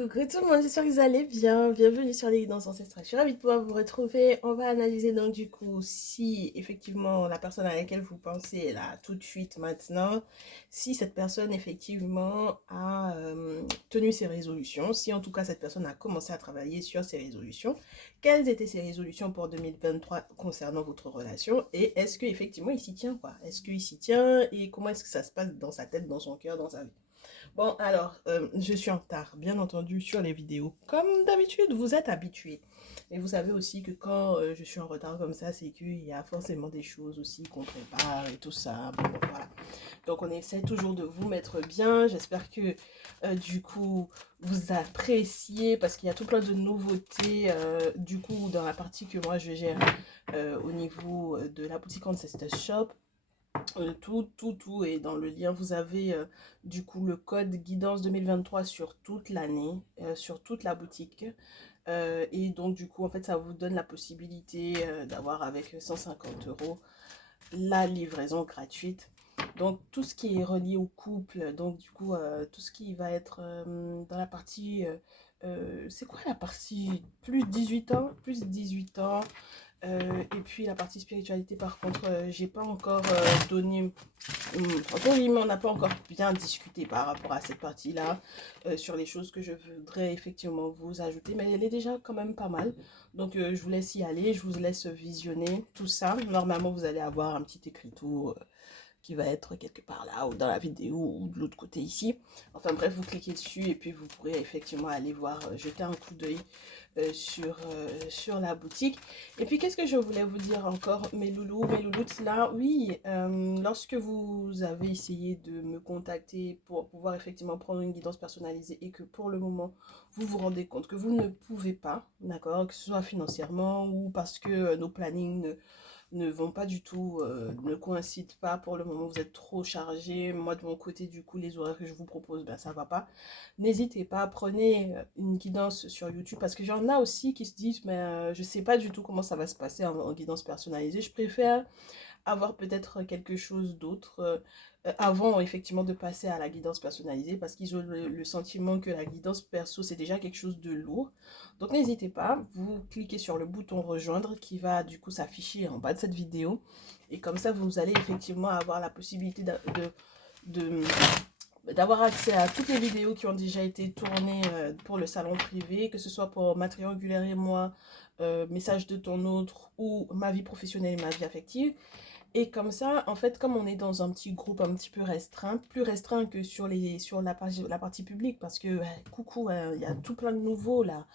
Coucou tout le monde, j'espère que vous allez bien. Bienvenue sur les guidances ancestrales. Je suis ravie de pouvoir vous retrouver. On va analyser donc du coup si effectivement la personne à laquelle vous pensez là tout de suite maintenant, si cette personne effectivement a tenu ses résolutions, si en tout cas cette personne a commencé à travailler sur ses résolutions, quelles étaient ses résolutions pour 2023 concernant votre relation et est-ce que effectivement il s'y tient quoi? Est-ce qu'il s'y tient et comment est-ce que ça se passe dans sa tête, dans son cœur, dans sa vie? Bon, alors, je suis en retard, bien entendu, sur les vidéos. Comme d'habitude, vous êtes habitués. Et vous savez aussi que quand je suis en retard comme ça, c'est qu'il y a forcément des choses aussi qu'on prépare et tout ça. Bon, voilà. Donc, on essaie toujours de vous mettre bien. J'espère que, du coup, vous appréciez parce qu'il y a tout plein de nouveautés, du coup, dans la partie que moi, je gère au niveau de la boutique Ancestor Shop. Tout et dans le lien vous avez du coup le code guidance 2023 sur toute l'année, sur toute la boutique. Et donc du coup en fait ça vous donne la possibilité d'avoir avec 150 euros la livraison gratuite. Donc tout ce qui est relié au couple, donc du coup tout ce qui va être dans la partie, c'est quoi la partie plus 18 ans, plus 18 ans, et puis la partie spiritualité, par contre, j'ai pas encore donné. Entre guillemets, on n'a pas encore bien discuté par rapport à cette partie-là, sur les choses que je voudrais effectivement vous ajouter, mais elle est déjà quand même pas mal. Donc je vous laisse y aller, je vous laisse visionner tout ça. Normalement, vous allez avoir un petit écriteau qui va être quelque part là ou dans la vidéo ou de l'autre côté ici. Enfin bref, vous cliquez dessus et puis vous pourrez effectivement aller voir, jeter un coup d'œil sur la boutique. Et puis qu'est-ce que je voulais vous dire encore, mes loulous, mes louloutes là, oui, lorsque vous avez essayé de me contacter pour pouvoir effectivement prendre une guidance personnalisée et que pour le moment vous vous rendez compte que vous ne pouvez pas, d'accord, que ce soit financièrement ou parce que nos plannings ne vont pas du tout, ne coïncident pas pour le moment, vous êtes trop chargé. Moi de mon côté, du coup, les horaires que je vous propose, ben ça va pas. N'hésitez pas, prenez une guidance sur YouTube parce que j'en ai aussi qui se disent, mais je sais pas du tout comment ça va se passer en guidance personnalisée. Je préfère avoir peut-être quelque chose d'autre avant effectivement de passer à la guidance personnalisée parce qu'ils ont le sentiment que la guidance perso c'est déjà quelque chose de lourd. Donc n'hésitez pas, vous cliquez sur le bouton rejoindre qui va du coup s'afficher en bas de cette vidéo et comme ça vous allez effectivement avoir la possibilité de d'avoir accès à toutes les vidéos qui ont déjà été tournées pour le salon privé, que ce soit pour ma triangulaire et moi, message de ton autre ou ma vie professionnelle et ma vie affective. Et comme ça, en fait, comme on est dans un petit groupe un petit peu restreint, plus restreint que sur la partie publique, parce que, coucou, il y a tout plein de nouveaux là.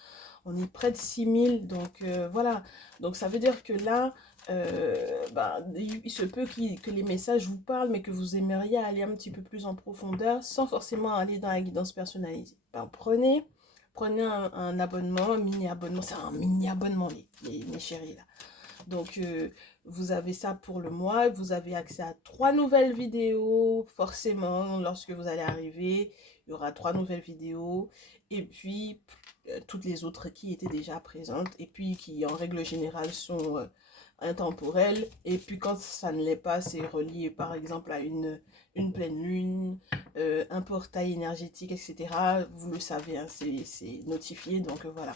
On est près de 6000, donc voilà. Donc ça veut dire que là, bah, il se peut que les messages vous parlent, mais que vous aimeriez aller un petit peu plus en profondeur, sans forcément aller dans la guidance personnalisée. Ben, prenez un abonnement, un mini-abonnement. C'est un mini-abonnement, mes chéris, là. Donc, vous avez ça pour le mois. Vous avez accès à 3 nouvelles vidéos. Forcément, lorsque vous allez arriver, il y aura 3 nouvelles vidéos. Et puis, toutes les autres qui étaient déjà présentes. Et puis, qui, en règle générale, sont intemporelles. Et puis, quand ça ne l'est pas, c'est relié, par exemple, à une pleine lune, un portail énergétique, etc. Vous le savez, hein, c'est notifié. Donc, voilà.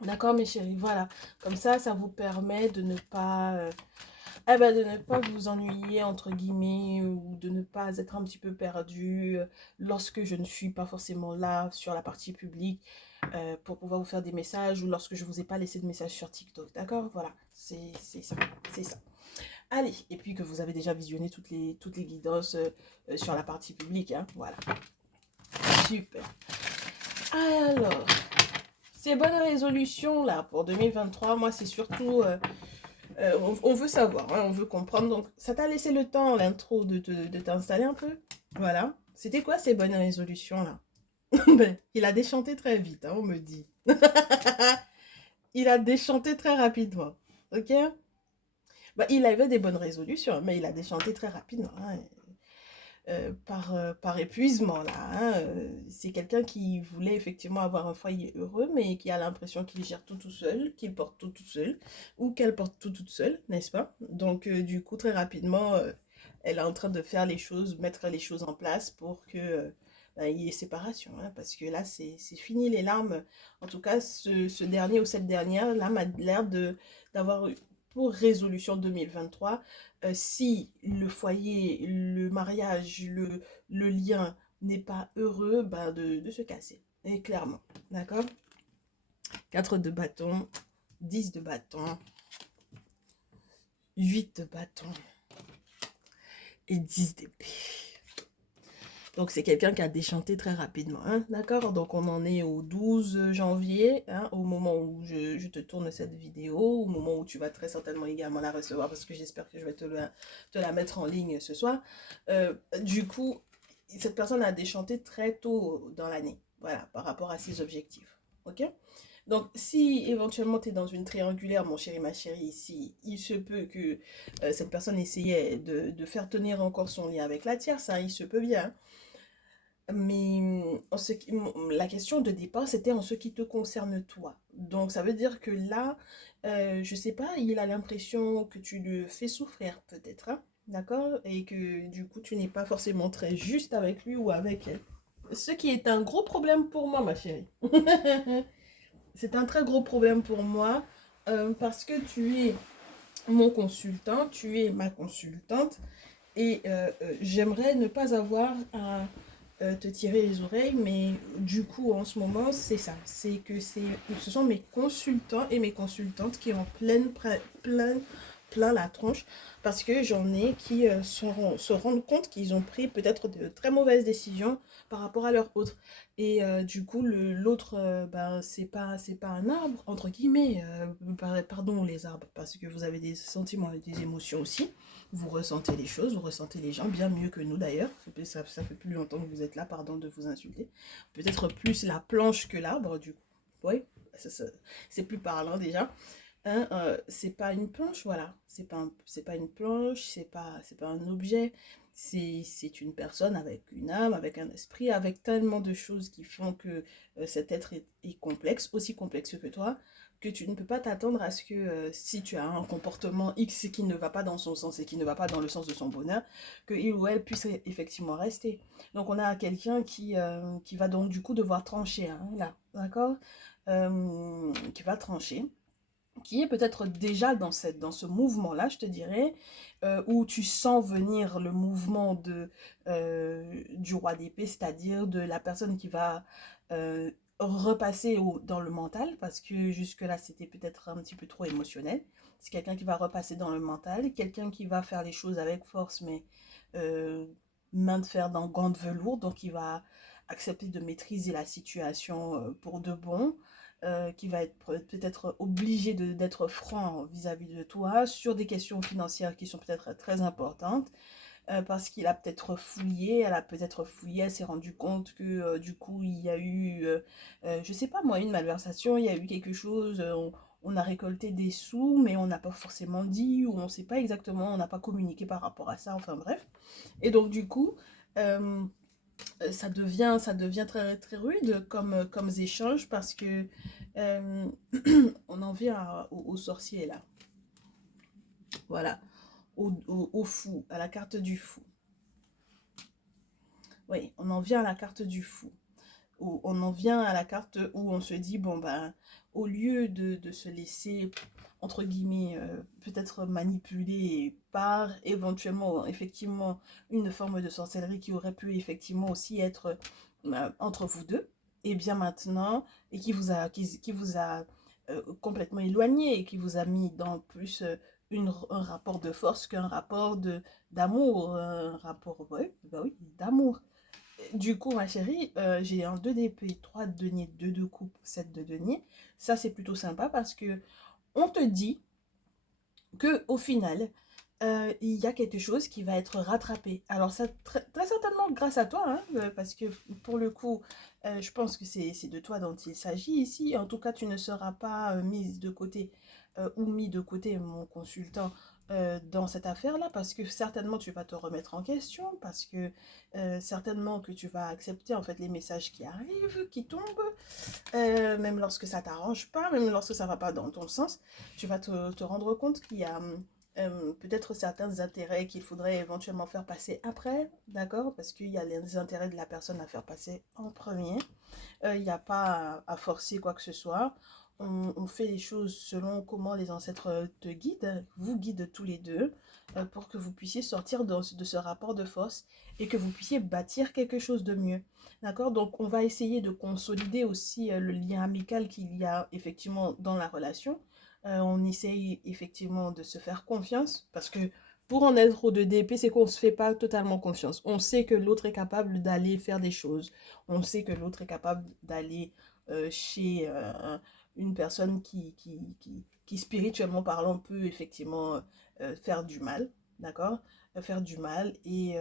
D'accord, mes chéris, voilà. Comme ça vous permet de ne pas, de ne pas vous ennuyer, entre guillemets, ou de ne pas être un petit peu perdu lorsque je ne suis pas forcément là sur la partie publique pour pouvoir vous faire des messages ou lorsque je ne vous ai pas laissé de message sur TikTok. D'accord? Voilà, c'est ça, c'est ça. Allez, et puis que vous avez déjà visionné toutes les guidances sur la partie publique, hein, voilà. Super. Alors, ces bonnes résolutions là pour 2023, moi c'est surtout, on veut savoir, hein, on veut comprendre. Donc ça t'a laissé le temps, l'intro, de t'installer un peu. Voilà. C'était quoi ces bonnes résolutions là? Ben, il a déchanté très vite, hein, on me dit. Il a déchanté très rapidement. Ok? Bah, il avait des bonnes résolutions, mais il a déchanté très rapidement, hein. Par épuisement là, hein. C'est quelqu'un qui voulait effectivement avoir un foyer heureux, mais qui a l'impression qu'il gère tout seul, qu'il porte tout seul, ou qu'elle porte tout toute seule, n'est-ce pas? Donc du coup très rapidement, elle est en train de faire les choses, mettre les choses en place pour que il y ait séparation, hein, parce que là, c'est fini les larmes. En tout cas, ce dernier ou cette dernière, là, m'a l'air d'avoir eu pour résolution 2023, si le foyer, le mariage, le lien n'est pas heureux, ben de se casser. Et clairement, d'accord? 4 de bâton, 10 de bâton, 8 de bâton et 10 d'épée. Donc, c'est quelqu'un qui a déchanté très rapidement, hein, d'accord? Donc, on en est au 12 janvier, hein, au moment où je te tourne cette vidéo, au moment où tu vas très certainement également la recevoir, parce que j'espère que je vais te la mettre en ligne ce soir. Du coup, cette personne a déchanté très tôt dans l'année, voilà, par rapport à ses objectifs, ok? Donc, si éventuellement tu es dans une triangulaire, mon chéri, ma chérie, ici, il se peut que cette personne essayait de faire tenir encore son lien avec la tierce, hein, il se peut bien, hein. Mais la question de départ, c'était en ce qui te concerne toi. Donc, ça veut dire que là, je sais pas, il a l'impression que tu le fais souffrir, peut-être, hein, d'accord? Et que du coup, tu n'es pas forcément très juste avec lui ou avec elle. Ce qui est un gros problème pour moi, ma chérie. C'est un très gros problème pour moi parce que tu es mon consultant, tu es ma consultante et j'aimerais ne pas avoir à te tirer les oreilles, mais du coup en ce moment c'est ça, c'est que ce sont mes consultants et mes consultantes qui ont plein la tronche parce que j'en ai qui se rendent compte qu'ils ont pris peut-être de très mauvaises décisions par rapport à leur autre. Et du coup, l'autre, ben, c'est pas un arbre, entre guillemets, pardon les arbres, parce que vous avez des sentiments et des émotions aussi. Vous ressentez les choses, vous ressentez les gens bien mieux que nous d'ailleurs. Ça fait plus longtemps que vous êtes là, pardon de vous insulter. Peut-être plus la planche que l'arbre, du coup. Oui, c'est plus parlant déjà. Hein, c'est pas une planche, voilà. C'est pas une planche, c'est pas un objet. C'est une personne avec une âme, avec un esprit, avec tellement de choses qui font que cet être est complexe, aussi complexe que toi, que tu ne peux pas t'attendre à ce que si tu as un comportement X qui ne va pas dans son sens et qui ne va pas dans le sens de son bonheur, que il ou elle puisse effectivement rester. Donc on a quelqu'un qui va donc du coup devoir trancher, hein, là, d'accord? Qui va trancher, qui est peut-être déjà dans ce mouvement-là, je te dirais, où tu sens venir le mouvement du roi d'épée, c'est-à-dire de la personne qui va repasser dans le mental, parce que jusque-là, c'était peut-être un petit peu trop émotionnel. C'est quelqu'un qui va repasser dans le mental, quelqu'un qui va faire les choses avec force, mais euh, main de fer dans gants de velours, donc il va accepter de maîtriser la situation pour de bon, qui va être peut-être obligé d'être franc vis-à-vis de toi sur des questions financières qui sont peut-être très importantes, parce qu'il a peut-être fouillé, elle a peut-être fouillé, elle s'est rendue compte que du coup il y a eu, je sais pas moi, une malversation, il y a eu quelque chose, on a récolté des sous, mais on n'a pas forcément dit, ou on ne sait pas exactement, on n'a pas communiqué par rapport à ça, enfin bref. Et donc du coup, euh, ça devient très, très rude comme échange parce que euh, on en vient au sorcier là. Voilà, au fou, à la carte du fou. Oui, on en vient à la carte du fou. On en vient à la carte où on se dit, bon ben, au lieu de se laisser, entre guillemets, peut-être manipuler par éventuellement, effectivement, une forme de sorcellerie qui aurait pu effectivement aussi être entre vous deux, et bien maintenant, et qui vous a complètement éloigné et qui vous a mis dans plus un rapport de force qu'un rapport d'amour, un rapport, ouais, bah oui, d'amour. Du coup, ma chérie, j'ai un 2 d'épée, 3 de denier, 2 de coupe, 7 de denier. Ça, c'est plutôt sympa parce que on te dit que au final, il y a quelque chose qui va être rattrapé. Alors, ça, très certainement grâce à toi, hein, parce que pour le coup, je pense que c'est de toi dont il s'agit ici. En tout cas, tu ne seras pas mise de côté ou mis de côté, mon consultant, dans cette affaire-là, parce que certainement tu vas te remettre en question, parce que certainement que tu vas accepter en fait les messages qui arrivent, qui tombent, même lorsque ça t'arrange pas, même lorsque ça va pas dans ton sens, tu vas te rendre compte qu'il y a peut-être certains intérêts qu'il faudrait éventuellement faire passer après, d'accord? Parce qu'il y a les intérêts de la personne à faire passer en premier. Il n'y a pas à forcer quoi que ce soit. On fait les choses selon comment les ancêtres te guident, vous guident tous les deux, pour que vous puissiez sortir de ce rapport de force et que vous puissiez bâtir quelque chose de mieux. D'accord? Donc, on va essayer de consolider aussi le lien amical qu'il y a effectivement dans la relation. On essaye effectivement de se faire confiance parce que pour en être au 2DP, c'est qu'on ne se fait pas totalement confiance. On sait que l'autre est capable d'aller faire des choses. On sait que l'autre est capable d'aller chez une personne qui, spirituellement parlant, peut effectivement faire du mal, d'accord? Faire du mal et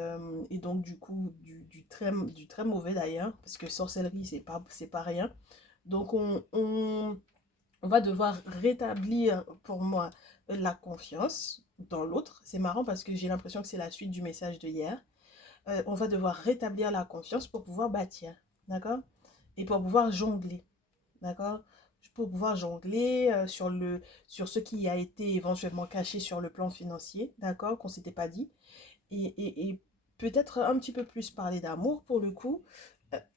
donc du coup du très mauvais d'ailleurs, parce que sorcellerie c'est pas rien. Donc on va devoir rétablir pour moi la confiance dans l'autre. C'est marrant parce que j'ai l'impression que c'est la suite du message de hier. On va devoir rétablir la confiance pour pouvoir bâtir, d'accord? Et pour pouvoir jongler, d'accord? Pour pouvoir jongler sur ce qui a été éventuellement caché sur le plan financier, d'accord? Qu'on s'était pas dit. Et peut-être un petit peu plus parler d'amour pour le coup.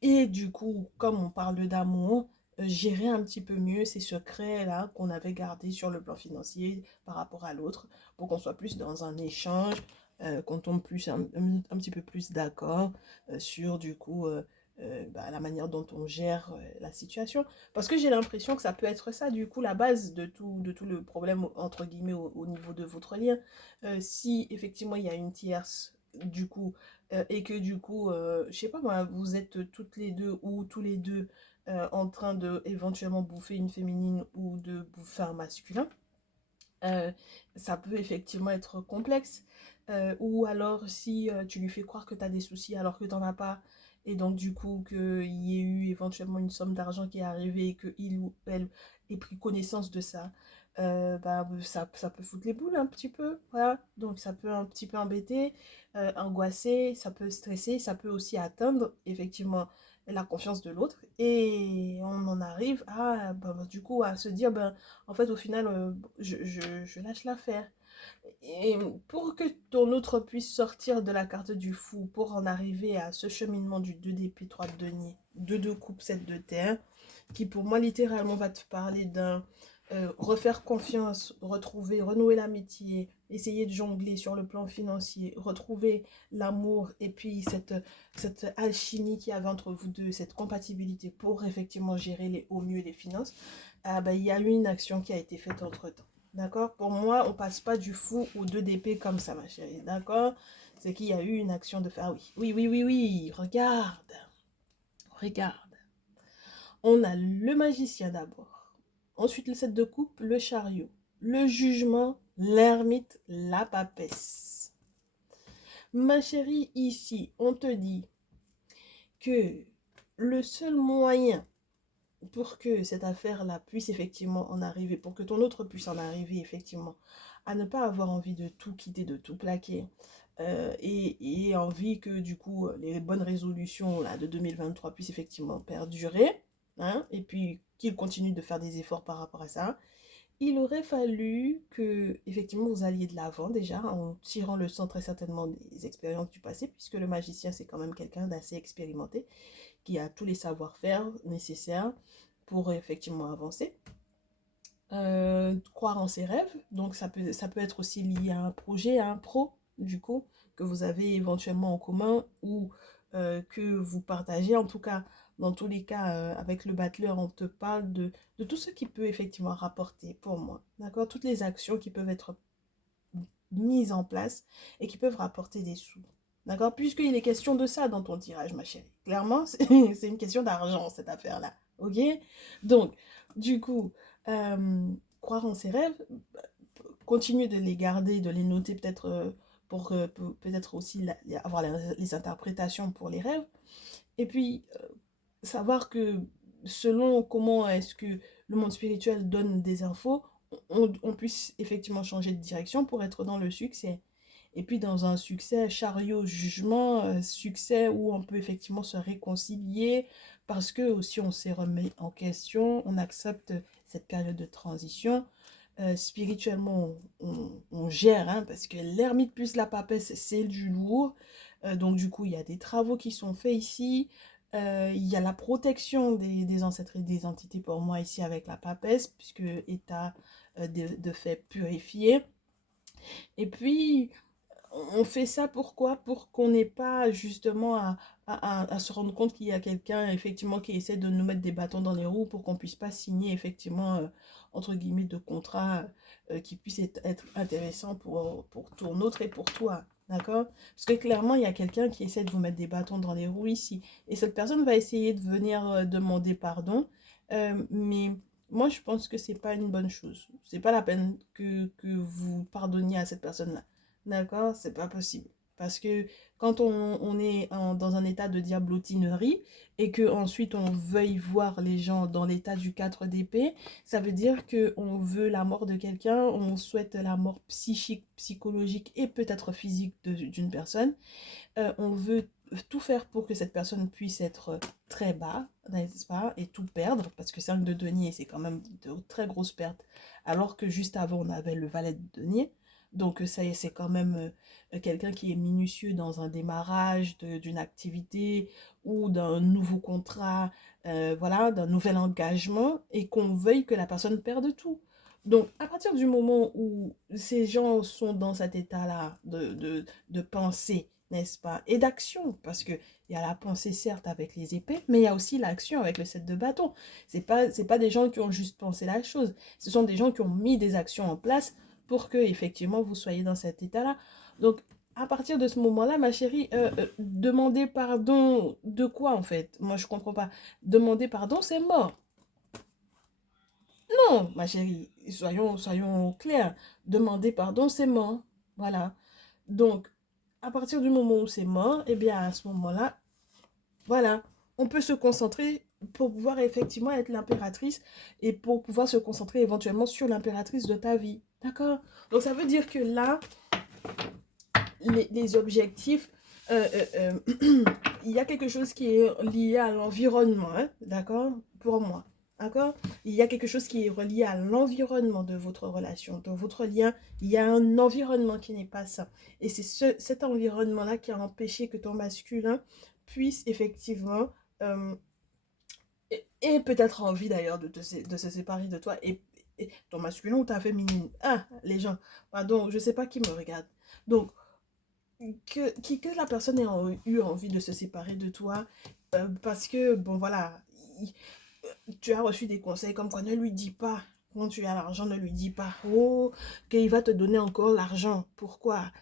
Et du coup, comme on parle d'amour, gérer un petit peu mieux ces secrets-là qu'on avait gardés sur le plan financier par rapport à l'autre, pour qu'on soit plus dans un échange, qu'on tombe plus un petit peu plus d'accord sur du coup la manière dont on gère la situation. Parce que j'ai l'impression que ça peut être ça, du coup, la base de tout le problème, entre guillemets, au niveau de votre lien. Si effectivement il y a une tierce, du coup, et que du coup, je sais pas moi, vous êtes toutes les deux ou tous les deux en train de éventuellement bouffer une féminine ou de bouffer un masculin, euh, ça peut effectivement être complexe. Ou alors si tu lui fais croire que tu as des soucis alors que tu n'en as pas, et donc du coup qu'il y ait eu éventuellement une somme d'argent qui est arrivée et qu'il ou elle ait pris connaissance de ça, ça peut foutre les boules un petit peu, voilà. Donc ça peut un petit peu embêter, angoisser, ça peut stresser, ça peut aussi atteindre effectivement la confiance de l'autre, et on en arrive à du coup à se dire en fait au final je lâche l'affaire. Et pour que ton autre puisse sortir de la carte du fou, pour en arriver à ce cheminement du 2DP 3 de denier, 2 coupe 7 de terre, qui pour moi littéralement va te parler d'un refaire confiance, retrouver, renouer l'amitié, essayer de jongler sur le plan financier, retrouver l'amour et puis cette alchimie qu'il y avait entre vous deux, cette compatibilité pour effectivement gérer au mieux les finances. Il y a eu une action qui a été faite entre-temps. D'accord? Pour moi, on passe pas du fou au 2DP comme ça, ma chérie. D'accord? C'est qu'il y a eu une action de faire. Oui, oui, oui, oui, oui. Regarde. Regarde. On a le magicien d'abord. Ensuite, le 7 de coupe, le chariot. Le jugement, l'ermite, la papesse. Ma chérie, ici, on te dit que le seul moyen pour que cette affaire-là puisse effectivement en arriver, pour que ton autre puisse en arriver effectivement à ne pas avoir envie de tout quitter, de tout plaquer, et envie que du coup les bonnes résolutions là, de 2023 puissent effectivement perdurer, hein, et puis qu'il continue de faire des efforts par rapport à ça, il aurait fallu que effectivement vous alliez de l'avant déjà en tirant le sang très certainement des expériences du passé, puisque le magicien c'est quand même quelqu'un d'assez expérimenté qui a tous les savoir-faire nécessaires pour effectivement avancer. Croire en ses rêves, donc ça peut être aussi lié à un projet, à un pro, du coup, que vous avez éventuellement en commun ou que vous partagez. En tout cas, dans tous les cas, avec le battleur, on te parle de tout ce qui peut effectivement rapporter pour moi. D'accord? Toutes les actions qui peuvent être mises en place et qui peuvent rapporter des sous. D'accord? Puisqu'il est question de ça dans ton tirage, ma chérie. Clairement, c'est une question d'argent, cette affaire-là. Ok? Donc, du coup, croire en ses rêves, continuer de les garder, de les noter peut-être pour peut-être aussi avoir les interprétations pour les rêves. Et puis, savoir que selon comment est-ce que le monde spirituel donne des infos, on puisse effectivement changer de direction pour être dans le succès. Et puis dans un succès chariot jugement, succès où on peut effectivement se réconcilier parce que aussi on s'est remis en question, on accepte cette période de transition, spirituellement, on gère, hein, parce que l'ermite plus la papesse, c'est du lourd. Donc du coup, il y a des travaux qui sont faits ici. Il y a la protection des ancêtres et des entités pour moi ici avec la papesse, puisque état de fait purifié. Et puis, on fait ça pourquoi? Pour qu'on n'ait pas justement à se rendre compte qu'il y a quelqu'un effectivement qui essaie de nous mettre des bâtons dans les roues pour qu'on puisse pas signer effectivement entre guillemets de contrat qui puisse être intéressant pour tout autre et pour toi. D'accord? Parce que clairement, il y a quelqu'un qui essaie de vous mettre des bâtons dans les roues ici. Et cette personne va essayer de venir demander pardon. Mais moi, je pense que c'est pas une bonne chose. C'est pas la peine que vous pardonniez à cette personne-là. D'accord? C'est pas possible. Parce que quand on est dans un état de diablotinerie et que ensuite on veuille voir les gens dans l'état du 4 d'épée, ça veut dire que on veut la mort de quelqu'un, on souhaite la mort psychique, psychologique et peut-être physique d'une personne. On veut tout faire pour que cette personne puisse être très bas, n'est-ce pas, et tout perdre, parce que 5 de denier, c'est quand même de très grosses pertes, alors que juste avant, on avait le valet de denier. Donc ça y est, c'est quand même quelqu'un qui est minutieux dans un démarrage d'une activité ou d'un nouveau contrat, voilà, d'un nouvel engagement, et qu'on veuille que la personne perde tout. Donc, à partir du moment où ces gens sont dans cet état-là de pensée, n'est-ce pas? Et d'action, parce que il y a la pensée certes avec les épées, mais il y a aussi l'action avec le 7 de bâton. C'est pas des gens qui ont juste pensé la chose, ce sont des gens qui ont mis des actions en place pour que effectivement vous soyez dans cet état-là. Donc à partir de ce moment-là, ma chérie, demander pardon de quoi en fait? Moi je comprends pas. Demander pardon, c'est mort. Non, ma chérie, soyons clairs. Demander pardon, c'est mort. Voilà. Donc, à partir du moment où c'est mort, eh bien, à ce moment-là, voilà, on peut se concentrer pour pouvoir effectivement être l'impératrice et pour pouvoir se concentrer éventuellement sur l'impératrice de ta vie. D'accord? Donc, ça veut dire que là, les objectifs, il y a quelque chose qui est lié à l'environnement, hein, d'accord? Pour moi, d'accord? Il y a quelque chose qui est relié à l'environnement de votre relation, de votre lien. Il y a un environnement qui n'est pas sain. Et c'est cet environnement-là qui a empêché que ton masculin puisse effectivement, et peut-être envie d'ailleurs de se séparer de toi, et ton masculin ou ta féminine. Ah, les gens, pardon, je ne sais pas qui me regarde. Donc, que la personne ait eu envie de se séparer de toi parce que, bon voilà, tu as reçu des conseils comme quoi ne lui dis pas, quand tu as l'argent, ne lui dis pas, oh, qu'il va te donner encore l'argent. Pourquoi?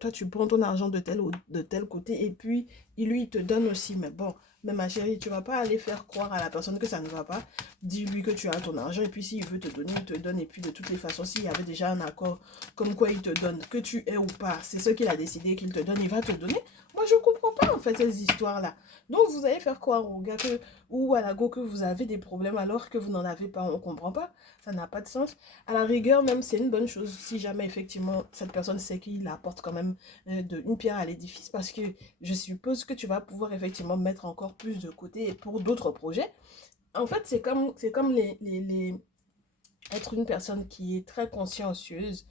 Toi, tu prends ton argent de tel côté et puis lui, il te donne aussi. Mais bon, mais ma chérie, tu vas pas aller faire croire à la personne que ça ne va pas. Dis-lui que tu as ton argent et puis s'il veut te donner, il te donne. Et puis de toutes les façons, s'il y avait déjà un accord comme quoi il te donne, que tu aies ou pas, c'est ce qu'il a décidé qu'il te donne, il va te donner. Moi, je comprends pas en fait ces histoires-là. Donc, vous allez faire croire au gars ou à la go que vous avez des problèmes alors que vous n'en avez pas. On comprend pas. Ça n'a pas de sens. À la rigueur, même, c'est une bonne chose si jamais effectivement cette personne sait qu'il apporte quand même une pierre à l'édifice parce que je suppose que tu vas pouvoir effectivement mettre encore plus de côté pour d'autres projets. En fait, c'est comme être une personne qui est très consciencieuse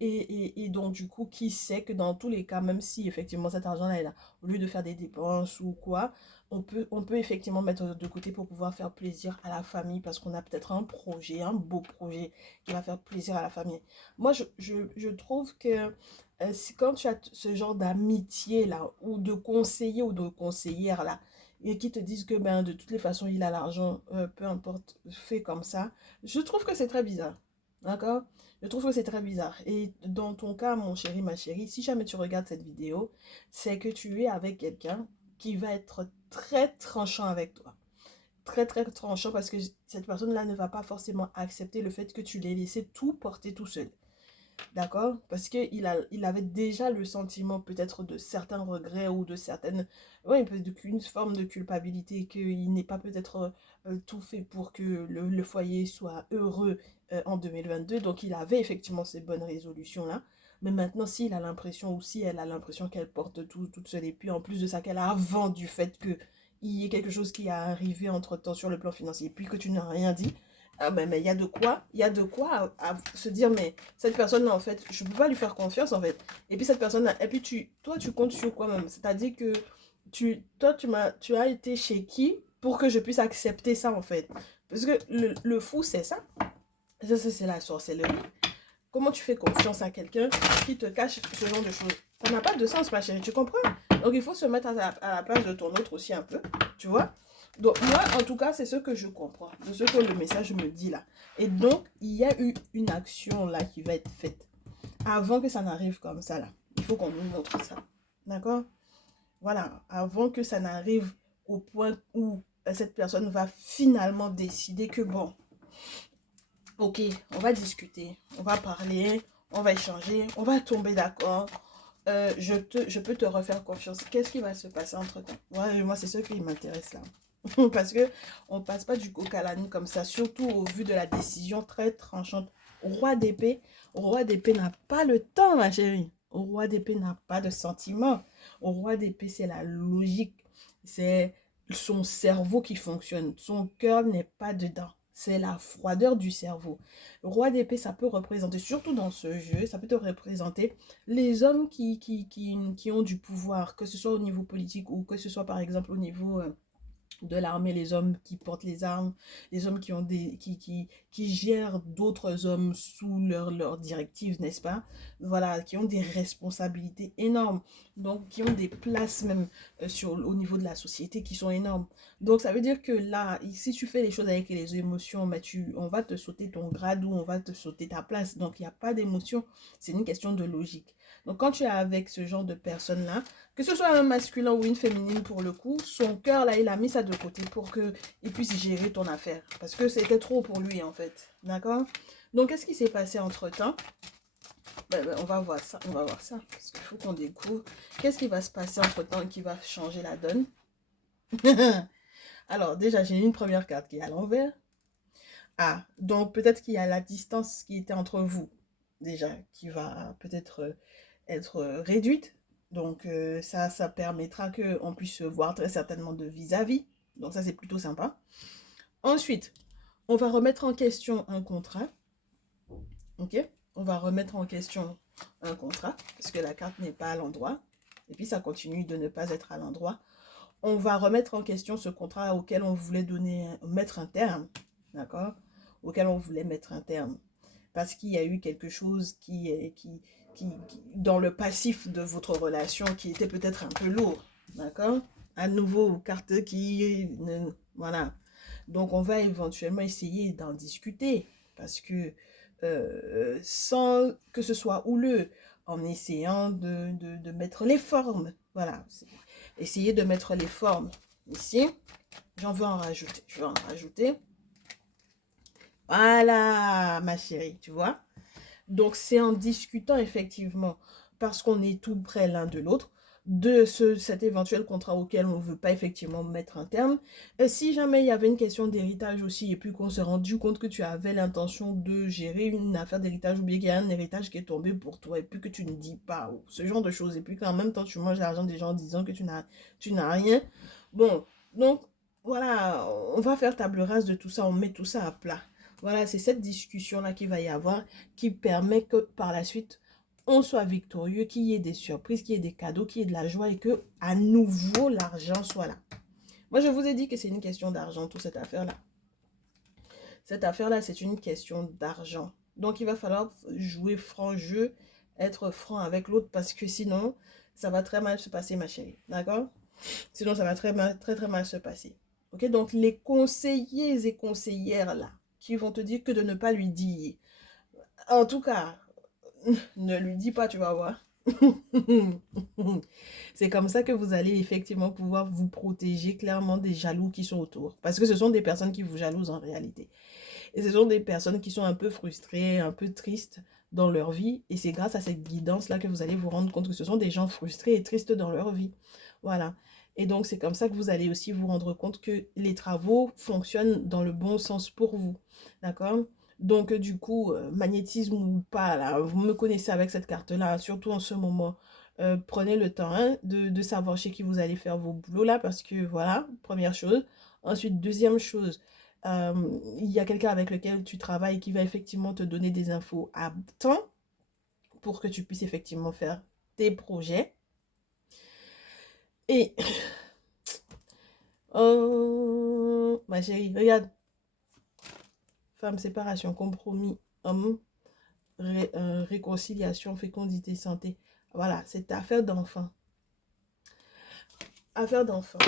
et donc du coup qui sait que dans tous les cas, même si effectivement cet argent-là est là, au lieu de faire des dépenses ou quoi, on peut effectivement mettre de côté pour pouvoir faire plaisir à la famille parce qu'on a peut-être un projet, un beau projet qui va faire plaisir à la famille. Moi, je trouve que quand tu as ce genre d'amitié là, ou de conseiller ou de conseillère là, et qui te disent que ben, de toutes les façons il a l'argent, peu importe, fait comme ça, je trouve que c'est très bizarre. D'accord? Je trouve que c'est très bizarre. Et dans ton cas, mon chéri, ma chérie, si jamais tu regardes cette vidéo, c'est que tu es avec quelqu'un qui va être très tranchant avec toi. Très, très tranchant parce que cette personne-là ne va pas forcément accepter le fait que tu l'aies laissé tout porter tout seul. D'accord? Parce qu'il avait déjà le sentiment peut-être de certains regrets ou de certaines... Oui, une forme de culpabilité, qu'il n'est pas peut-être tout fait pour que le foyer soit heureux en 2022. Donc il avait effectivement ces bonnes résolutions-là. Mais maintenant, s'il a l'impression, ou si elle a l'impression qu'elle porte tout toute seule, et puis en plus de ça, qu'elle a vent du fait que il y ait quelque chose qui a arrivé entre-temps sur le plan financier, et puis que tu n'as rien dit, Ah mais il y a de quoi à se dire, mais cette personne-là, en fait, je peux pas lui faire confiance, en fait. Et puis cette personne-là, et puis toi, tu comptes sur quoi même? C'est-à-dire que toi, tu as été chez qui pour que je puisse accepter ça, en fait? Parce que le fou, c'est ça. Ça, c'est la sorcellerie. Comment tu fais confiance à quelqu'un qui te cache ce genre de choses? Ça n'a pas de sens, ma chérie, tu comprends? Donc, il faut se mettre à la place de ton autre aussi un peu, tu vois? Donc, moi, en tout cas, c'est ce que je comprends, de ce que le message me dit là. Et donc, il y a eu une action là qui va être faite avant que ça n'arrive comme ça là. Il faut qu'on nous montre ça. D'accord? Voilà, avant que ça n'arrive au point où cette personne va finalement décider que bon, ok, on va discuter, on va parler, on va échanger, on va tomber d'accord. Je peux te refaire confiance. Qu'est-ce qui va se passer entre-temps? Ouais, moi, c'est ce qui m'intéresse là. Parce que on passe pas du coq à l'âne comme ça, surtout au vu de la décision très tranchante. Roi d'épée, roi d'épée n'a pas le temps, ma chérie. Au roi d'épée n'a pas de sentiment. Au roi d'épée, c'est la logique. C'est son cerveau qui fonctionne. Son cœur n'est pas dedans. C'est la froideur du cerveau. Le roi d'épée, ça peut représenter, surtout dans ce jeu, ça peut te représenter les hommes qui ont du pouvoir, que ce soit au niveau politique ou que ce soit par exemple au niveau de l'armée, les hommes qui portent les armes, les hommes qui ont qui gèrent d'autres hommes sous leur directive, n'est-ce pas? Voilà, qui ont des responsabilités énormes, donc qui ont des places même au niveau de la société qui sont énormes. Donc ça veut dire que là, si tu fais les choses avec les émotions, mais on va te sauter ton grade ou on va te sauter ta place. Donc il n'y a pas d'émotion, c'est une question de logique. Donc quand tu es avec ce genre de personnes-là, que ce soit un masculin ou une féminine pour le coup, son cœur là, il a mis ça de côté pour qu'il puisse gérer ton affaire. Parce que c'était trop pour lui en fait. D'accord? Donc qu'est-ce qui s'est passé entre-temps? On va voir ça, on va voir ça. Parce qu'il faut qu'on découvre. Qu'est-ce qui va se passer entre-temps qui va changer la donne? Alors déjà, j'ai une première carte qui est à l'envers. Ah, donc peut-être qu'il y a la distance qui était entre vous, déjà, qui va peut-être être réduite. Donc ça permettra qu'on puisse se voir très certainement de vis-à-vis. Donc ça, c'est plutôt sympa. Ensuite, on va remettre en question un contrat. Ok? On va remettre en question un contrat, parce que la carte n'est pas à l'endroit. Et puis ça continue de ne pas être à l'endroit. On va remettre en question ce contrat auquel on voulait mettre un terme. D'accord? Auquel on voulait mettre un terme. Parce qu'il y a eu quelque chose dans le passif de votre relation qui était peut-être un peu lourd. D'accord? À nouveau, carte qui... Voilà. Donc, on va éventuellement essayer d'en discuter. Parce que sans que ce soit houleux, en essayant de mettre les formes. Voilà. Essayer de mettre les formes. Ici, j'en veux en rajouter. Je vais en rajouter. Voilà, ma chérie, tu vois. Donc, c'est en discutant effectivement, parce qu'on est tout près l'un de l'autre, de cet éventuel contrat auquel on ne veut pas effectivement mettre un terme. Si jamais il y avait une question d'héritage aussi, et puis qu'on s'est rendu compte que tu avais l'intention de gérer une affaire d'héritage, ou bien qu'il y a un héritage qui est tombé pour toi, et puis que tu ne dis pas, ou ce genre de choses, et puis qu'en même temps tu manges l'argent des gens en disant que tu n'as rien. Bon, donc voilà, on va faire table rase de tout ça, on met tout ça à plat. Voilà, c'est cette discussion-là qu'il va y avoir qui permet que par la suite, on soit victorieux, qu'il y ait des surprises, qu'il y ait des cadeaux, qu'il y ait de la joie et que à nouveau l'argent soit là. Moi, je vous ai dit que c'est une question d'argent, toute cette affaire-là. Cette affaire-là, c'est une question d'argent. Donc, il va falloir jouer franc jeu, être franc avec l'autre parce que sinon, ça va très mal se passer, ma chérie. D'accord? Sinon, ça va très mal se passer. Ok? Donc, les conseillers et conseillères là, qui vont te dire que de ne pas lui dire. En tout cas, ne lui dis pas, tu vas voir. C'est comme ça que vous allez effectivement pouvoir vous protéger clairement des jaloux qui sont autour. Parce que ce sont des personnes qui vous jalousent en réalité. Et ce sont des personnes qui sont un peu frustrées, un peu tristes dans leur vie. Et c'est grâce à cette guidance-là que vous allez vous rendre compte que ce sont des gens frustrés et tristes dans leur vie. Voilà. Et donc, c'est comme ça que vous allez aussi vous rendre compte que les travaux fonctionnent dans le bon sens pour vous. D'accord? Donc, du coup, magnétisme ou pas, là, vous me connaissez avec cette carte-là, surtout en ce moment. Prenez le temps hein, de savoir chez qui vous allez faire vos boulots là, parce que voilà, première chose. Ensuite, deuxième chose, Il y a quelqu'un avec lequel tu travailles qui va effectivement te donner des infos à temps pour que tu puisses effectivement faire tes projets. Et, oh, ma chérie, regarde, femme, séparation, compromis, homme, réconciliation, fécondité, santé. Voilà, c'est affaire d'enfant. Affaire d'enfant.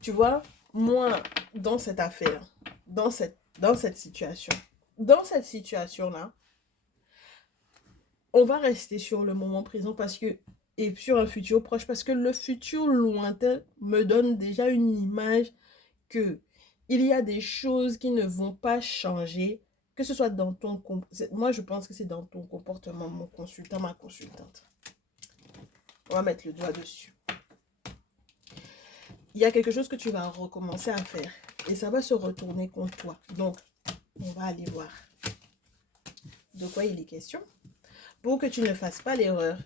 Tu vois, moi, dans cette affaire, dans cette situation-là, on va rester sur le moment présent parce que, et sur un futur proche, parce que le futur lointain me donne déjà une image que il y a des choses qui ne vont pas changer, que ce soit dans ton... Moi, je pense que c'est dans ton comportement, mon consultant, ma consultante. On va mettre le doigt dessus. Il y a quelque chose que tu vas recommencer à faire et ça va se retourner contre toi. Donc, on va aller voir de quoi il est question pour que tu ne fasses pas l'erreur.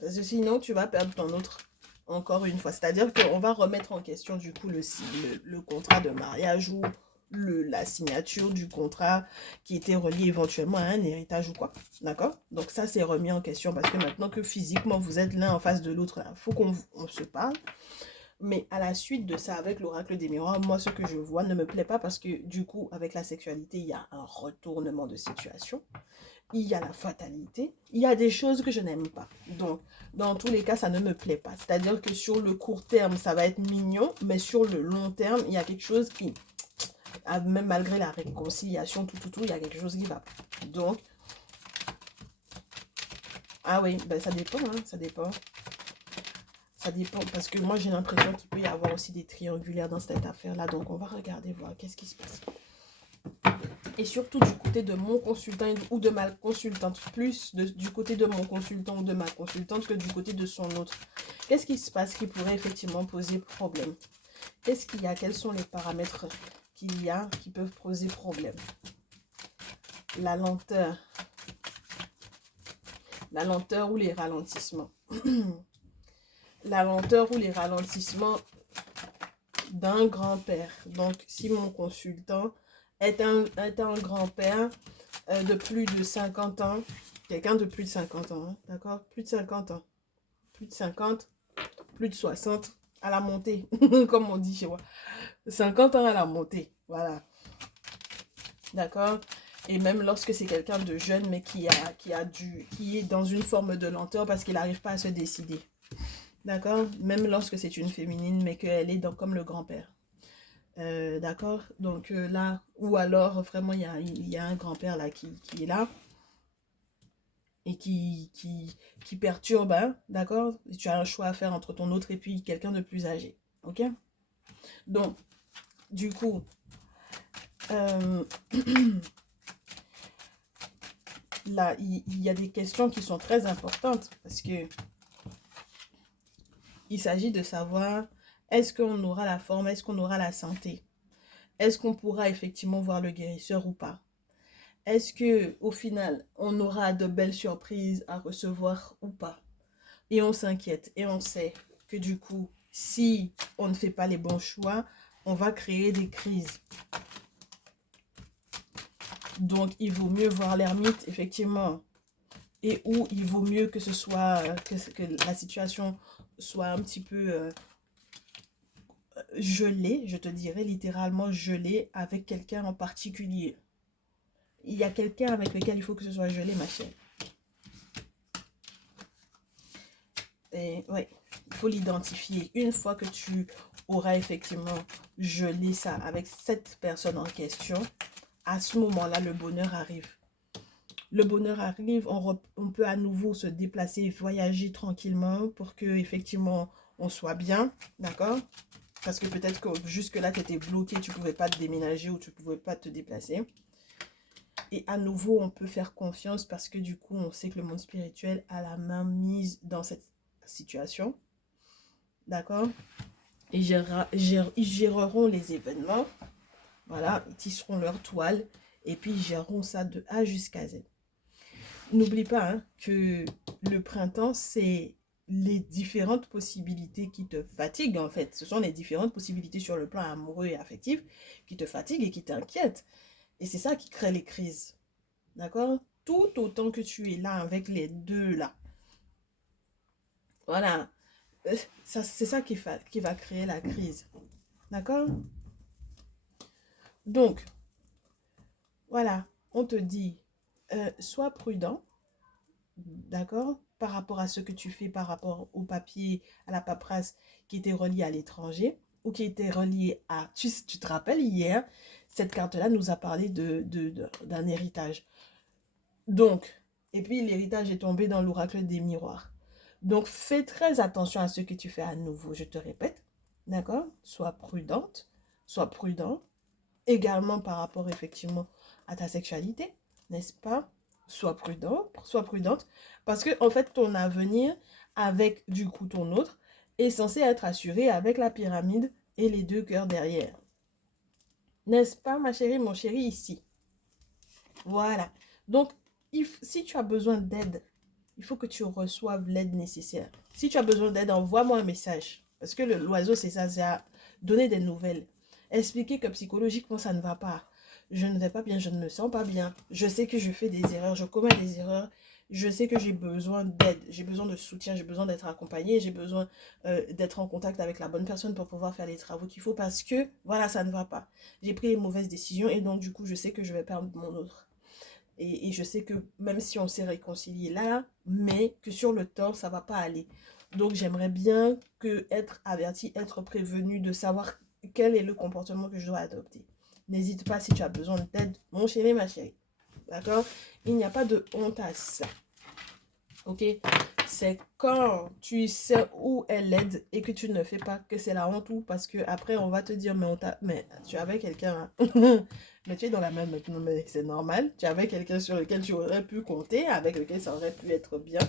Parce que sinon, tu vas perdre ton autre encore une fois. C'est-à-dire qu'on va remettre en question du coup le contrat de mariage ou la signature du contrat qui était relié éventuellement à un héritage ou quoi. D'accord? Donc ça, c'est remis en question parce que maintenant que physiquement, vous êtes l'un en face de l'autre, il faut qu'on se parle. Mais à la suite de ça, avec l'oracle des miroirs, moi, ce que je vois ne me plaît pas parce que du coup, avec la sexualité, il y a un retournement de situation. Il y a la fatalité. Il y a des choses que je n'aime pas. Donc, dans tous les cas, ça ne me plaît pas. C'est-à-dire que sur le court terme, ça va être mignon, mais sur le long terme, il y a quelque chose qui, même malgré la réconciliation, il y a quelque chose qui va pas. Donc, ah oui, ben ça dépend, hein, ça dépend. Ça dépend, parce que moi j'ai l'impression qu'il peut y avoir aussi des triangulaires dans cette affaire-là. Donc on va regarder, voir qu'est-ce qui se passe. Et surtout du côté de mon consultant ou de ma consultante. Plus du côté de mon consultant ou de ma consultante que du côté de son autre. Qu'est-ce qui se passe qui pourrait effectivement poser problème? Qu'est-ce qu'il y a? Quels sont les paramètres qu'il y a qui peuvent poser problème? La lenteur. La lenteur ou les ralentissements. La lenteur ou les ralentissements d'un grand-père. Donc, si mon consultant est un grand-père de plus de 50 ans, quelqu'un de plus de 50 ans, hein, d'accord? Plus de 50 ans. Plus de 50, plus de 60 à la montée, comme on dit chez moi. 50 ans à la montée, voilà. D'accord? Et même lorsque c'est quelqu'un de jeune, mais qui est dans une forme de lenteur parce qu'il n'arrive pas à se décider. D'accord? Même lorsque c'est une féminine, mais qu'elle est comme le grand-père. D'accord? Donc là, ou alors vraiment il y a un grand-père là qui est là et qui perturbe, hein, d'accord? Tu as un choix à faire entre ton autre et puis quelqu'un de plus âgé. Ok? Donc, du coup, là, il y a des questions qui sont très importantes parce que il s'agit de savoir est-ce qu'on aura la forme, est-ce qu'on aura la santé? Est-ce qu'on pourra effectivement voir le guérisseur ou pas? Est-ce que au final, on aura de belles surprises à recevoir ou pas? Et on s'inquiète et on sait que du coup, si on ne fait pas les bons choix, on va créer des crises. Donc, il vaut mieux voir l'ermite, effectivement, et où il vaut mieux que ce soit, que la situation soit un petit peu gelée, je te dirais littéralement gelée avec quelqu'un en particulier. Il y a quelqu'un avec lequel il faut que ce soit gelé, ma chère. Et ouais, il faut l'identifier. Une fois que tu auras effectivement gelé ça avec cette personne en question, à ce moment-là, le bonheur arrive. Le bonheur arrive, on peut à nouveau se déplacer, voyager tranquillement pour que effectivement on soit bien, d'accord? Parce que peut-être que jusque-là, tu étais bloqué, tu ne pouvais pas te déménager ou tu ne pouvais pas te déplacer. Et à nouveau, on peut faire confiance parce que du coup, on sait que le monde spirituel a la main mise dans cette situation. D'accord? Et ils géreront les événements. Voilà, ils tisseront leur toile. Et puis, ils géreront ça de A jusqu'à Z. N'oublie pas hein, que le printemps, c'est les différentes possibilités qui te fatiguent, en fait. Ce sont les différentes possibilités sur le plan amoureux et affectif qui te fatiguent et qui t'inquiètent. Et c'est ça qui crée les crises. D'accord? Tout autant que tu es là avec les deux là. Voilà. C'est ça qui va créer la crise. D'accord? Donc, voilà, on te dit, sois prudent, d'accord, par rapport à ce que tu fais, par rapport au papier, à la paperasse qui était reliée à l'étranger ou qui était reliée à... Tu te rappelles, hier, cette carte-là nous a parlé d'un héritage. Donc, et puis l'héritage est tombé dans l'oracle des miroirs. Donc, fais très attention à ce que tu fais à nouveau, je te répète, d'accord? Sois prudente, sois prudent, également par rapport effectivement à ta sexualité, n'est-ce pas? Sois prudent, sois prudente, parce que en fait ton avenir avec du coup ton autre est censé être assuré avec la pyramide et les deux cœurs derrière. N'est-ce pas ma chérie, mon chéri ici? Voilà. Donc si tu as besoin d'aide, il faut que tu reçoives l'aide nécessaire. Si tu as besoin d'aide, envoie-moi un message. Parce que l'oiseau, c'est ça, c'est à donner des nouvelles. Expliquer que psychologiquement, ça ne va pas. Je ne vais pas bien, je ne me sens pas bien. Je sais que je fais des erreurs, je commets des erreurs. Je sais que j'ai besoin d'aide, j'ai besoin de soutien, j'ai besoin d'être accompagnée, j'ai besoin d'être en contact avec la bonne personne pour pouvoir faire les travaux qu'il faut parce que, voilà, ça ne va pas. J'ai pris les mauvaises décisions et donc, du coup, je sais que je vais perdre mon autre. Et je sais que même si on s'est réconcilié là, mais que sur le temps, ça va pas aller. Donc j'aimerais bien que être averti, être prévenu de savoir quel est le comportement que je dois adopter. N'hésite pas si tu as besoin d'aide, mon chéri, ma chérie. D'accord? Il n'y a pas de honte à ça. Ok? C'est quand tu sais où est l'aide et que tu ne fais pas que c'est la honte ou parce que après on va te dire mais tu avais quelqu'un mais tu es dans la même maintenant mais c'est normal, tu avais quelqu'un sur lequel tu aurais pu compter, avec lequel ça aurait pu être bien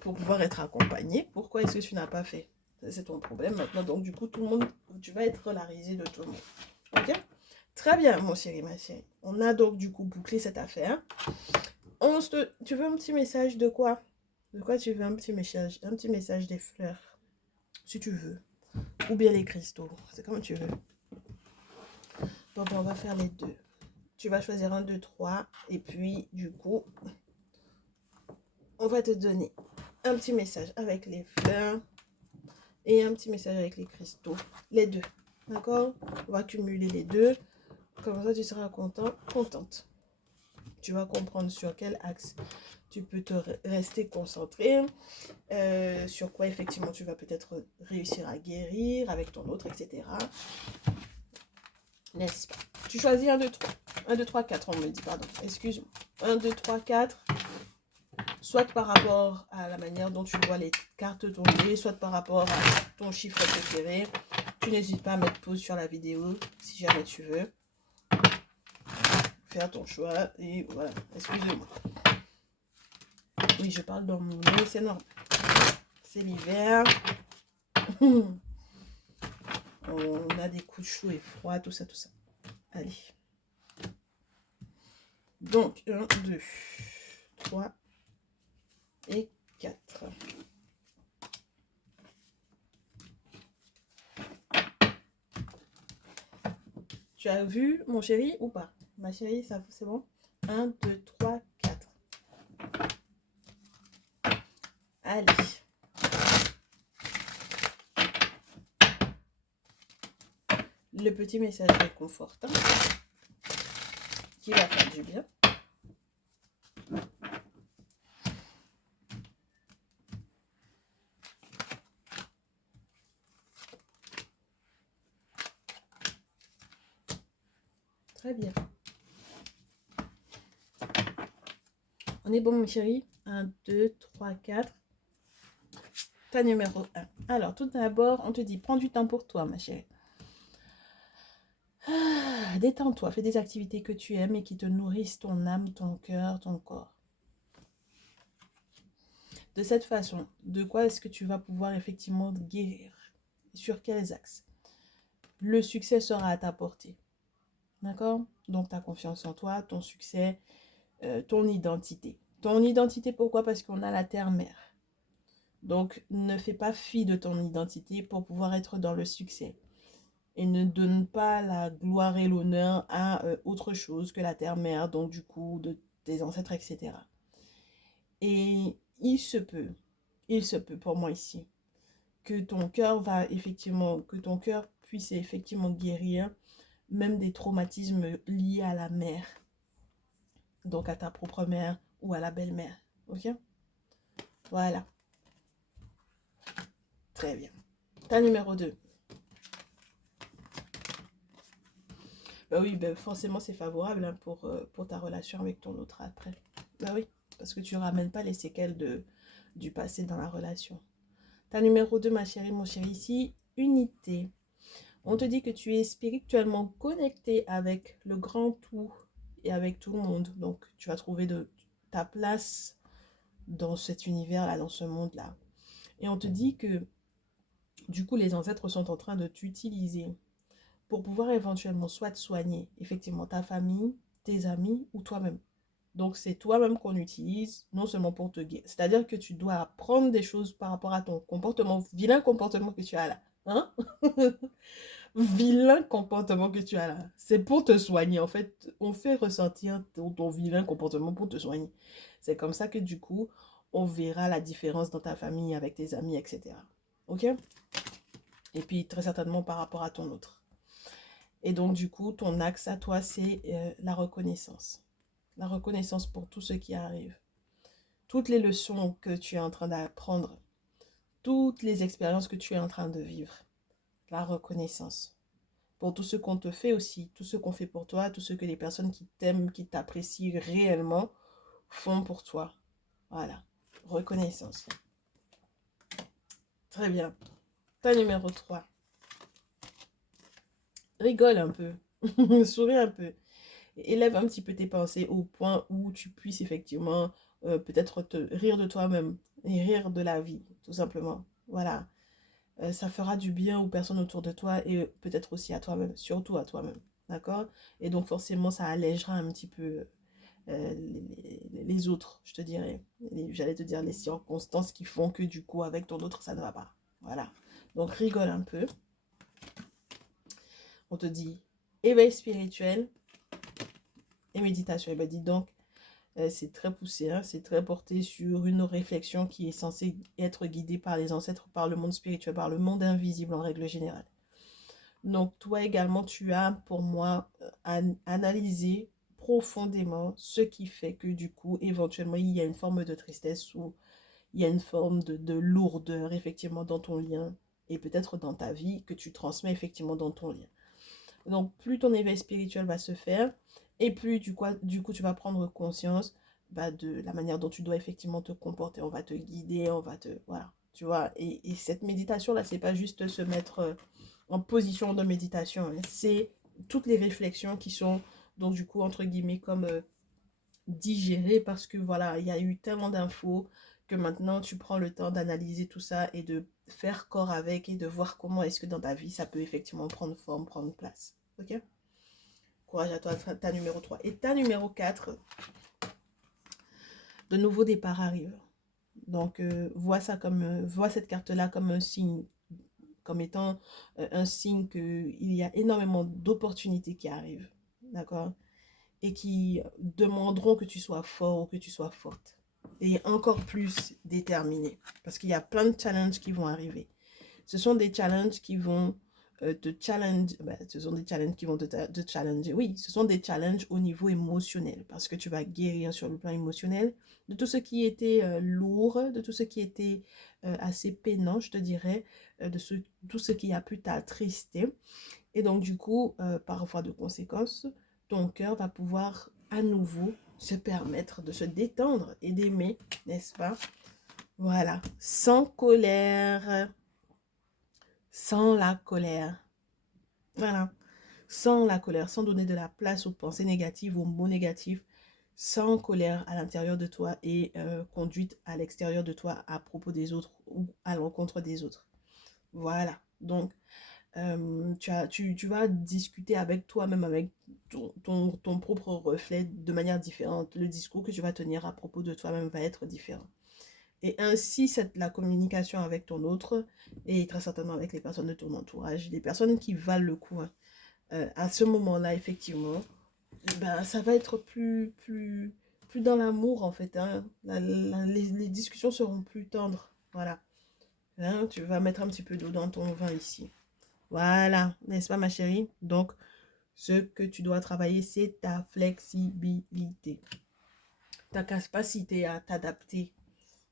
pour pouvoir être accompagné. Pourquoi est-ce que tu n'as pas fait? C'est ton problème maintenant, donc du coup tout le monde, tu vas être la risée de tout le monde. Ok? Très bien mon chéri, ma chérie, on a donc du coup bouclé cette affaire. Tu veux un petit message de quoi? De quoi tu veux un petit message? Un petit message des fleurs, si tu veux. Ou bien les cristaux, c'est comme tu veux. Donc on va faire les deux. Tu vas choisir 1, 2, 3. Et puis du coup, on va te donner un petit message avec les fleurs et un petit message avec les cristaux. Les deux. D'accord? On va cumuler les deux. Comme ça, tu seras content, contente. Tu vas comprendre sur quel axe tu peux te rester concentré, sur quoi effectivement tu vas peut-être réussir à guérir avec ton autre, etc. N'est-ce pas? Tu choisis 1, 2, 3. 1, 2, 3, 4, on me dit, pardon. Excuse-moi. 1, 2, 3, 4. Soit par rapport à la manière dont tu vois les cartes tomber, soit par rapport à ton chiffre préféré. Tu n'hésites pas à mettre pause sur la vidéo si jamais tu veux. Faire ton choix et voilà. Excusez-moi. Oui, je parle dans mon nez, c'est normal. C'est l'hiver. On a des coups de chaud et froid, tout ça, tout ça. Allez. Donc, 1, 2, 3 et 4. Tu as vu, mon chéri, ou pas? Ma chérie, ça c'est bon? 1, 2, 3, 4. Allez. Le petit message réconfortant qui va faire du bien. Très bien. On est bon, mon chéri? 1, 2, 3, 4. Ta numéro 1. Alors, tout d'abord, on te dit, prends du temps pour toi, ma chérie. Détends-toi, fais des activités que tu aimes et qui te nourrissent ton âme, ton cœur, ton corps. De cette façon, de quoi est-ce que tu vas pouvoir effectivement guérir? Sur quels axes? Le succès sera à ta portée. D'accord? Donc, ta confiance en toi, ton succès, ton identité. Ton identité, pourquoi? Parce qu'on a la terre-mère. Donc, ne fais pas fi de ton identité pour pouvoir être dans le succès. Et ne donne pas la gloire et l'honneur à autre chose que la terre-mère, donc du coup, de tes ancêtres, etc. Et il se peut pour moi ici, que ton cœur va effectivement, que ton cœur puisse effectivement guérir même des traumatismes liés à la mère, donc à ta propre mère ou à la belle-mère. Ok? Voilà, très bien. Ta numéro 2. Bah oui, bah forcément c'est favorable hein, pour ta relation avec ton autre après. Bah oui, parce que tu ne ramènes pas les séquelles du passé dans la relation. Ta numéro 2, ma chérie, mon chéri, ici, unité. On te dit que tu es spirituellement connecté avec le grand tout et avec tout le monde. Donc, tu vas trouver ta place dans cet univers-là, dans ce monde-là. Et on te dit que, du coup, les ancêtres sont en train de t'utiliser pour pouvoir éventuellement soit te soigner, effectivement, ta famille, tes amis ou toi-même. Donc, c'est toi-même qu'on utilise, non seulement pour te guérir. C'est-à-dire que tu dois apprendre des choses par rapport à ton comportement, vilain comportement que tu as là. Hein? Vilain comportement que tu as là. C'est pour te soigner. En fait, on fait ressentir ton vilain comportement pour te soigner. C'est comme ça que du coup, on verra la différence dans ta famille, avec tes amis, etc. Ok? Et puis, très certainement par rapport à ton autre. Et donc, du coup, ton axe à toi, c'est la reconnaissance. La reconnaissance pour tout ce qui arrive. Toutes les leçons que tu es en train d'apprendre. Toutes les expériences que tu es en train de vivre. La reconnaissance. Pour tout ce qu'on te fait aussi, tout ce qu'on fait pour toi, tout ce que les personnes qui t'aiment, qui t'apprécient réellement font pour toi. Voilà, reconnaissance. Très bien. Ta numéro 3. Rigole un peu, souris un peu. Élève un petit peu tes pensées au point où tu puisses effectivement peut-être te rire de toi-même et rire de la vie, tout simplement. Voilà. Ça fera du bien aux personnes autour de toi et peut-être aussi à toi-même, surtout à toi-même. D'accord? Et donc forcément, ça allégera un petit peu les autres, je te dirais. J'allais te dire les circonstances qui font que du coup, avec ton autre, ça ne va pas. Voilà. Donc rigole un peu. On te dit éveil spirituel et méditation. Et ben dis donc, c'est très poussé, hein, c'est très porté sur une réflexion qui est censée être guidée par les ancêtres, par le monde spirituel, par le monde invisible en règle générale. Donc toi également, tu as pour moi analysé profondément ce qui fait que du coup, éventuellement, il y a une forme de tristesse ou il y a une forme de lourdeur effectivement dans ton lien et peut-être dans ta vie que tu transmets effectivement dans ton lien. Donc plus ton éveil spirituel va se faire et plus du coup tu vas prendre conscience de la manière dont tu dois effectivement te comporter. On va te guider, on va te... Voilà, tu vois. Et cette méditation-là, c'est pas juste se mettre en position de méditation. Hein. C'est toutes les réflexions qui sont, donc du coup, entre guillemets, comme digérées parce que voilà, il y a eu tellement d'infos que maintenant tu prends le temps d'analyser tout ça et de faire corps avec et de voir comment est-ce que dans ta vie ça peut effectivement prendre forme, prendre place. Ok? Courage à toi, ta numéro 3. Et ta numéro 4, de nouveaux départs arrivent. Donc, vois cette carte-là comme un signe, comme étant un signe qu'il y a énormément d'opportunités qui arrivent. D'accord? Et qui demanderont que tu sois fort ou que tu sois forte. Et encore plus déterminé. Parce qu'il y a plein de challenges qui vont arriver. Ce sont des challenges qui vont te challenge, ce sont des challenges qui vont te challenger. Oui, ce sont des challenges au niveau émotionnel parce que tu vas guérir sur le plan émotionnel de tout ce qui était lourd, de tout ce qui était assez peinant, je te dirais, tout ce qui a pu t'attrister. Et donc, du coup, par voie de conséquence, ton cœur va pouvoir à nouveau se permettre de se détendre et d'aimer, n'est-ce pas? Voilà, sans colère, sans la colère. Voilà. Sans la colère, sans donner de la place aux pensées négatives, aux mots négatifs, sans colère à l'intérieur de toi et conduite à l'extérieur de toi à propos des autres ou à l'encontre des autres. Voilà. Donc, tu vas discuter avec toi-même, avec ton propre reflet de manière différente. Le discours que tu vas tenir à propos de toi-même va être différent. Et ainsi, la communication avec ton autre et très certainement avec les personnes de ton entourage, les personnes qui valent le coup, hein. À ce moment-là, effectivement, ben, ça va être plus dans l'amour, en fait, hein. Les discussions seront plus tendres. Voilà. Hein, tu vas mettre un petit peu d'eau dans ton vin ici. Voilà, n'est-ce pas, ma chérie? Donc, ce que tu dois travailler, c'est ta flexibilité, ta capacité à t'adapter.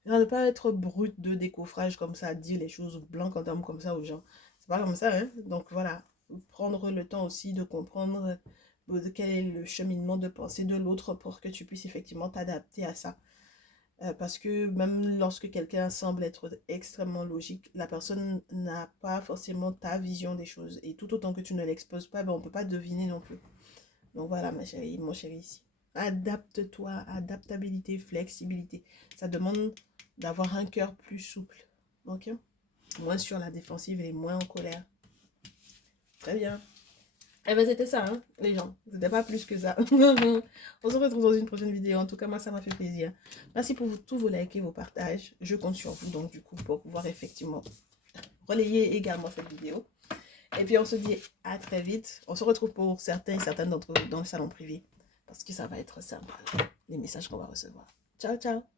Ne pas être brut de décoffrage comme ça, dire les choses blanc en homme comme ça aux gens. C'est pas comme ça, hein? Donc voilà, prendre le temps aussi de comprendre quel est le cheminement de pensée de l'autre pour que tu puisses effectivement t'adapter à ça. Parce que même lorsque quelqu'un semble être extrêmement logique, la personne n'a pas forcément ta vision des choses. Et tout autant que tu ne l'exposes pas, ben, on ne peut pas deviner non plus. Donc voilà, ma chérie, mon chéri ici. Adapte-toi, adaptabilité, flexibilité. Ça demande d'avoir un cœur plus souple. Ok? Moins sur la défensive et moins en colère. Très bien. Eh ben c'était ça, hein, les gens. C'était pas plus que ça. On se retrouve dans une prochaine vidéo. En tout cas, moi, ça m'a fait plaisir. Merci pour tous vos likes et vos partages. Je compte sur vous, donc, du coup, pour pouvoir effectivement relayer également cette vidéo. Et puis, on se dit à très vite. On se retrouve pour certains et certaines d'entre vous dans le salon privé. Parce que ça va être sympa, les messages qu'on va recevoir. Ciao, ciao.